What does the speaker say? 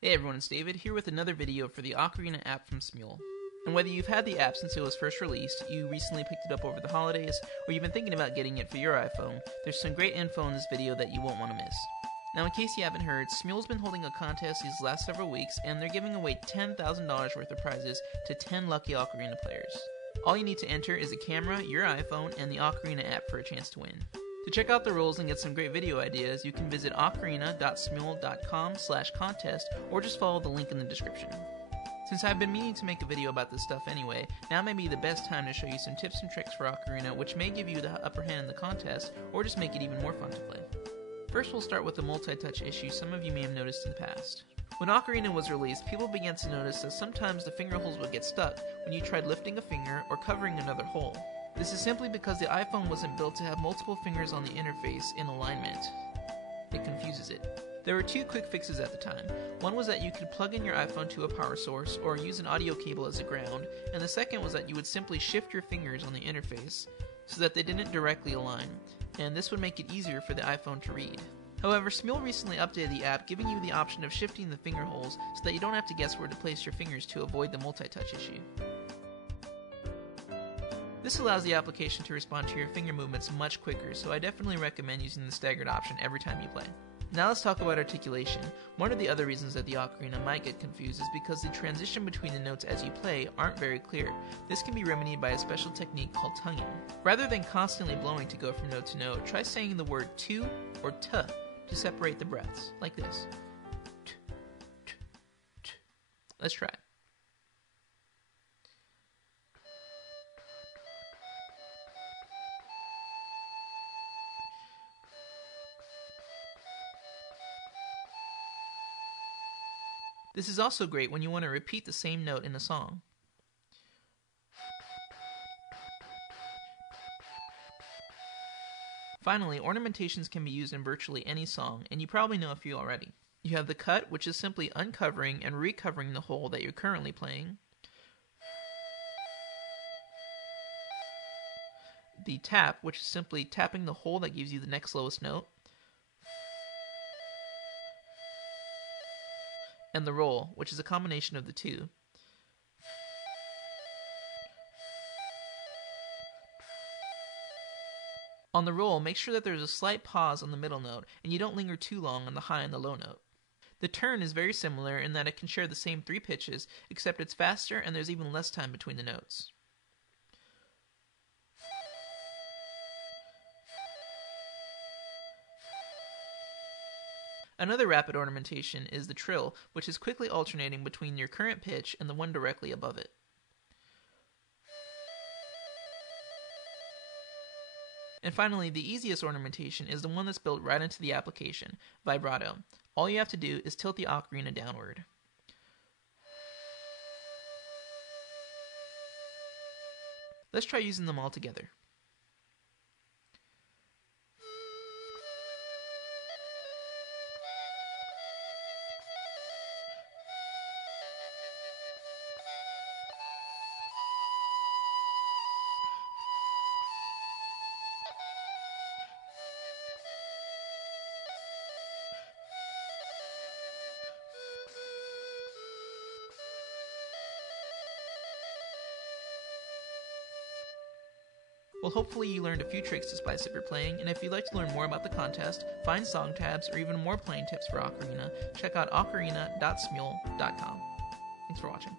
Hey everyone, it's David here with another video for the Ocarina app from SMule. And whether you've had the app since it was first released, you recently picked it up over the holidays, or you've been thinking about getting it for your iPhone, there's some great info in this video that you won't want to miss. Now in case you haven't heard, SMule's been holding a contest these last several weeks, and they're giving away $10,000 worth of prizes to 10 lucky Ocarina players. All you need to enter is a camera, your iPhone, and the Ocarina app for a chance to win. To check out the rules and get some great video ideas, you can visit ocarina.smule.com/contest or just follow the link in the description. Since I've been meaning to make a video about this stuff anyway, now may be the best time to show you some tips and tricks for Ocarina which may give you the upper hand in the contest or just make it even more fun to play. First we'll start with the multi-touch issue some of you may have noticed in the past. When Ocarina was released, people began to notice that sometimes the finger holes would get stuck when you tried lifting a finger or covering another hole. This is simply because the iPhone wasn't built to have multiple fingers on the interface in alignment. It confuses it. There were two quick fixes at the time. One was that you could plug in your iPhone to a power source or use an audio cable as a ground, and the second was that you would simply shift your fingers on the interface so that they didn't directly align, and this would make it easier for the iPhone to read. However, SMule recently updated the app, giving you the option of shifting the finger holes so that you don't have to guess where to place your fingers to avoid the multi-touch issue. This allows the application to respond to your finger movements much quicker, so I definitely recommend using the staggered option every time you play. Now let's talk about articulation. One of the other reasons that the Ocarina might get confused is because the transition between the notes as you play aren't very clear. This can be remedied by a special technique called tonguing. Rather than constantly blowing to go from note to note, try saying the word tu or t to separate the breaths, like this. T, t, t. Let's try. This is also great when you want to repeat the same note in a song. Finally, ornamentations can be used in virtually any song, and you probably know a few already. You have the cut, which is simply uncovering and recovering the hole that you're currently playing. The tap, which is simply tapping the hole that gives you the next lowest note. And the roll, which is a combination of the two. On the roll, make sure that there's a slight pause on the middle note, and you don't linger too long on the high and the low note. The turn is very similar in that it can share the same three pitches, except it's faster and there's even less time between the notes. Another rapid ornamentation is the Trill, which is quickly alternating between your current pitch and the one directly above it. And finally, the easiest ornamentation is the one that's built right into the application, Vibrato. All you have to do is tilt the ocarina downward. Let's try using them all together. Well, hopefully you learned a few tricks to spice up your playing, and if you'd like to learn more about the contest, find song tabs, or even more playing tips for Ocarina, check out ocarina.smule.com. Thanks for watching.